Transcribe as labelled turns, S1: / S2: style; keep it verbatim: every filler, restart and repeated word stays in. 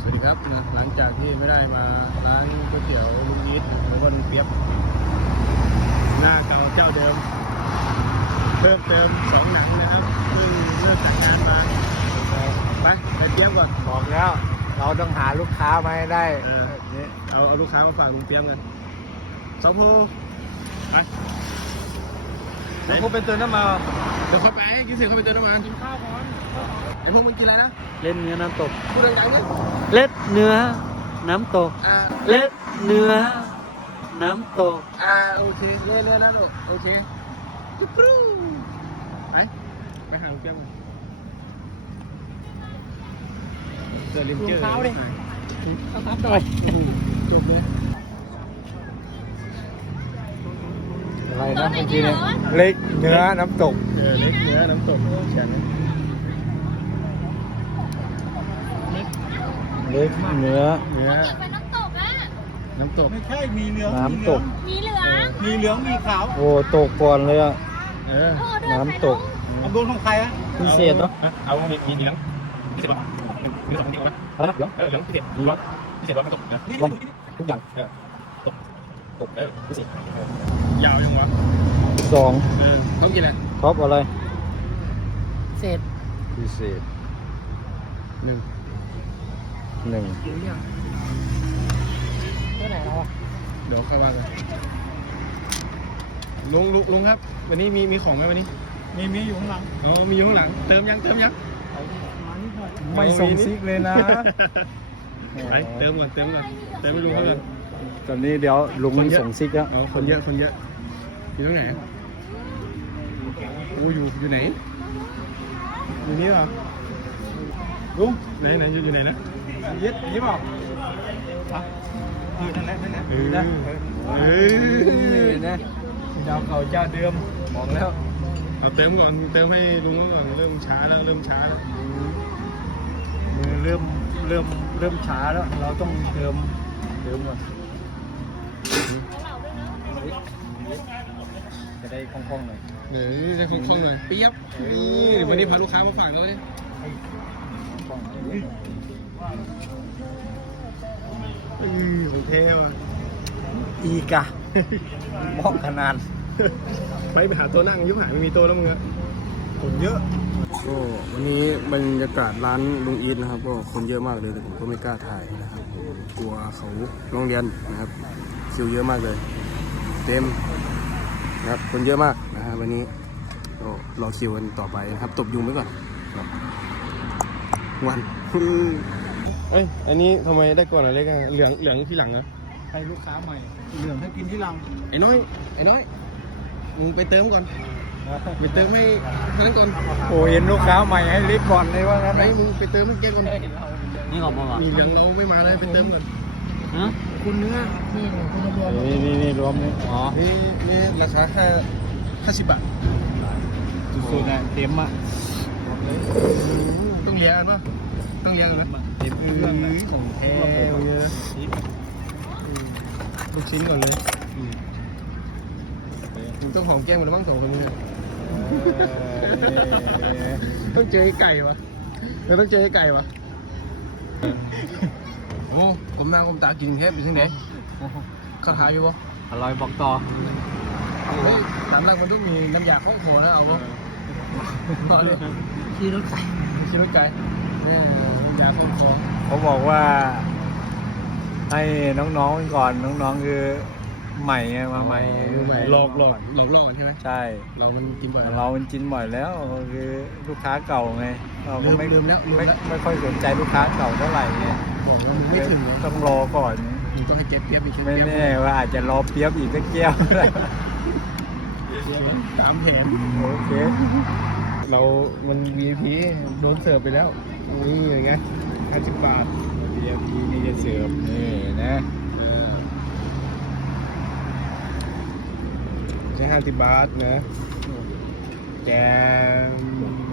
S1: สวัสดีครับหลังจากที่ไม่ได้มาร้านก๋วยเตี๋ยวลุงอีทหรือว่าลุงเปียบหน้าเก่าเจ้าเดิมเพิ่มเติมสองหนังนะครับเพิ่งเลิกจากงานมาไปไปเปียบก่อน
S2: บอกแล้วเราต้องหาลูกค้ามาให้ได้
S1: เออนี่เอาเอาลูกค้ามาฝากลุงเปียบกันสองพูไป
S2: เดี๋ยวผมเป็นตัวน้ำมา
S1: เดี๋ยวเข้าไปกินเสร็จเข้าไปเติมน้ำมันกินข้าวก่อนไอพวกมึงกินอะไรนะ
S2: เล่นเนื้อน้ำตก
S1: พูดดังๆนี่
S2: เล็ดเนื้อน้ำตก
S1: อ่า
S2: เล็ดเนื้อน้ำตก
S1: อ่าโอเคเรื่อยๆนะลูกโอเคจุ๊บปรูไปไปหาลุงเปียบกันเดินริมเจอเท้าดิเอาทับหน่อยจบเลย
S2: อะไรนะเมื่อกี้เนี่ยเล็กเนื้อน้ำตก
S1: เออเล็กเนื้อน้ำตกเฉียง
S2: เล็กเนื้อ
S1: เนื้อ
S3: อยากไปน้ำตกอ่ะ
S1: น้ำตก
S4: ไม่ใช่มีเหลือง
S2: น้ำตก
S3: มีเหลือง
S4: มีเหลืองมีขาว
S2: โอ้ตกก่อนเลยอ่ะ
S1: เออ
S3: โอ้เดินไป
S2: น้ำตก
S4: เอาโดนของใครอ่ะ
S2: พิเศษเนาะ
S1: เอามีมีเหลืองพิเศษป่ะหนึ่งหรือสองคนเดียวนะ
S2: อะไรนะ
S1: เออเหลืองพิเศษเหลืองพิเศษร้อนน้ำตกนะ
S4: นี่
S2: ลองทุกอย่าง
S1: เออตกตกเออพิเศษยาวยังวะ
S2: สอง
S1: เออต้องกินอะไร
S2: ท็อปอะไร
S3: เสร็จ
S2: พิเศษ
S1: หนึ่ง
S2: หนึ่ง
S3: ตัวไหนเราอ่ะ
S1: เดี๋ยวค่อยว่ากันลุงลุงลุงครับ วันนี้มีมีของไหมวันนี้
S4: มีมีอยู่ข้างหลัง
S1: อ๋อมีอยู่ข้างหลังเติมยังเติมยัง
S2: ไม่ส่งซิกเลยนะ
S1: ไปเติมก่อนเติมก่อนเติมให้ลุงเขาก่อน
S2: ตอนนี้เดี๋ยวลุง
S1: คนเยอะ
S2: ส่งซิกแล้ว
S1: เอาคนเยอะคนเยอะอยู่ตรงไหนโอ้อยู่อยู่ไหนอยู่นี่เปล่า
S4: ลุง
S1: ไหนไหนอยู่อยู่ไหนนะ
S4: ยึดยึดเปล่าอ่ะเออนั่นแหละนั่นแหละ
S1: เออ
S4: นะ
S1: เออ
S2: นี่นะดาวเก่าเจ้าเดิมบอกแล้ว
S1: เอาเติมก่อนเติมให้ลุงก่อนเริ่มช้าแล้วเริ่มช้าแล้ว
S2: มือเริ่มเริ่มเริ่มช้าแล้ว เราต้องเติมเติมก่อนจะได้คล่องๆหน่อย
S1: เดี๋ยวนี้จะคล่องๆเลยเปียบนี่วันนี้พาลูกค้ามาฝากเลย
S2: คล่อง
S1: อือของเท่ว่ะ
S2: อีกะเหมาะขนาด
S1: ไปไปหาตัวนั่งยุบหายไม่มีตัวแล้วมึงอะคนเยอะก็วันนี้บรรยากาศร้านลุงอีทนะครับก็คนเยอะมากเลยแต่ผมก็ไม่กล้าถ่ายนะครับกลัวเขาโรงเรียนนะครับคิวเยอะมากเลย เต็มนะครับคนเยอะมากนะฮะวันนี้ก็รอคิวกันต่อไปนะครับตบยุงไว้ก่อนครับวันเอ้ยอันนี้ทำไมได้ก่อนอะไรกันเหลืองเหลืองที่หลังนะ
S4: ให้ลูกค้าใหม่ เหลืองให้กินที่หลัง
S1: ไอ้น้อยไอ้น้อยมึงไปเติมก่อนไปเติมให้ท่านนก่อน
S2: โอ้เห็นลูกค้าใหม่ให้รีบก่อนเลยว่างั้น
S1: ไอ้
S2: นะ
S1: มึงไปเติมให้แกก่อน
S2: นี่ขอบคุณ
S1: มีเหลืองเราไม่มาเลยไปเติมก่อน
S2: ฮะ
S1: คุณเนื้อนี่คุณรวม
S2: นี่นี่นี่รวมนี่อ๋อ
S1: นี่นี่ราคาแค่ห้าสิบบาท
S2: สุดๆนะเต็มอ่ะ
S1: ต้องเลี้ยงกันปะต้องเลี้ยงกันนะ
S2: เต็มเครื่องนะ
S1: ของแท้เลยลูกชิ้นก่อนเลยมึงต้องหอมแก้มกันบ้างสองคนนี้ต้องเจอไอ้ไก่วะเราต้องเจอไอ้ไก่วะโอ้ผมหน้าผมตากินแค่เป็นที่ไหนคาถาอยู่ปะ
S2: อร่อยบอกต่อ
S1: เฮ้ยร้านแรกมันต้องมีน้ำยาข้องโผล่นะเอาปะต่อเลย
S3: ขี่รถไก่
S1: ชิลไก่เนี่ยน้ำยาข้องโผล่
S2: เขาบอกว่า ให้น้องๆก่อนน้องๆคือใหม่ไงมาใหม่
S1: หลอกหลอกหลอกหลอกกันใช่ไหม
S2: ใช่
S1: เรามันกินบ่อย
S2: เรามันกินบ่อยแล้วคือลูกค้าเก่าไงเราก็ไม่
S1: ลืมแล้วลืม
S2: ไม่
S1: แล้ว
S2: ไม่ค่อยสนใจลูกค้าเก่าเท่าไหร่ไง
S1: บอกแล้วมันไม่ถึงเลย
S2: ต้องรอก่อน
S1: มึงต้องให้เก็บเปียบอีก
S2: ไม่แน่ว่าอาจจะรอเปียบอีกสักแก้ว
S1: ตามแผน
S2: โอเค
S1: เรามัน วี ไอ พี โดนเสิร์ฟไปแล้วนี่ยังไงห้าสิบบาท
S2: วี ไอ พี นี่จะเสิร์ฟนี่นะ
S1: เออใช่ห้าสิบบาทนะแจม